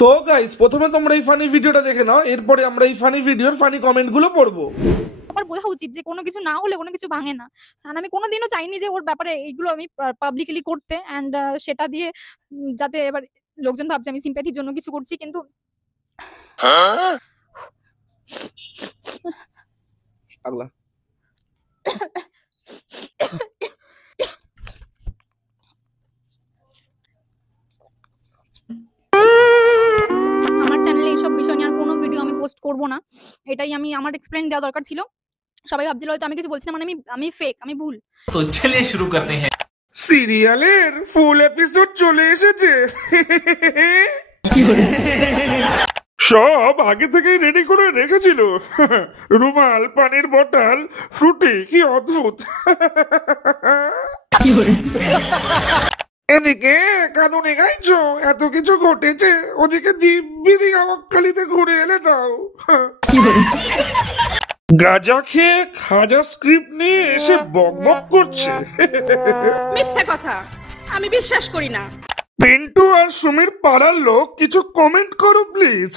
তো গাইস, প্রথমে তোমরা এই ফানি ভিডিওটা দেখে নাও, এরপরে আমরা এই ফানি ভিডিওর ফানি কমেন্ট গুলো পড়বো। আমার বোঝা উচিত যে কোনো কিছু না হলে কোনো কিছু ভাঙে না, আর আমি কোনোদিনও চাইনি যে ওর ব্যাপারে এইগুলো আমি পাবলিকলি করতে, অ্যান্ড সেটা দিয়ে যাতে এবার লোকজন ভাবছে আমি সিম্প্যাথির জন্য কিছু করছি, কিন্তু পাগলা। আমার চ্যানেলে এইসব বিষয় নিয়ে আর কোনো ভিডিও আমি পোস্ট করব না, এটাই আমার এক্সপ্লেইন দেওয়া দরকার ছিল। সবাই ভাবছিল হয়তো আমি কিছু বলছি না, মানে আমি ফেক, আমি ভুল। তো চলিয়ে শুরু করতে হ্যাঁ। সিরিয়ালের ফুল এপিসোড চলে এসেছে। সব আগে থেকেই রেডি করে রেখেছিল। রুমাল, পানির বটল, ফ্রুটি, কি অদ্ভুত। এদিকে কাঁদুনি গাইছো, এত কিছু ঘটেছে, ওদিকে দিব্যি গামকালিতে ঘুরে এলে তাও। গাঁজা খেয়ে খাজা স্ক্রিপ্ট নিয়ে এসে বকবক করছে। মিথ্যা কথা, আমি বিশ্বাস করি না। পিন্টু আর সুমির পাড়ার লোক কিছু কমেন্ট করো প্লিজ।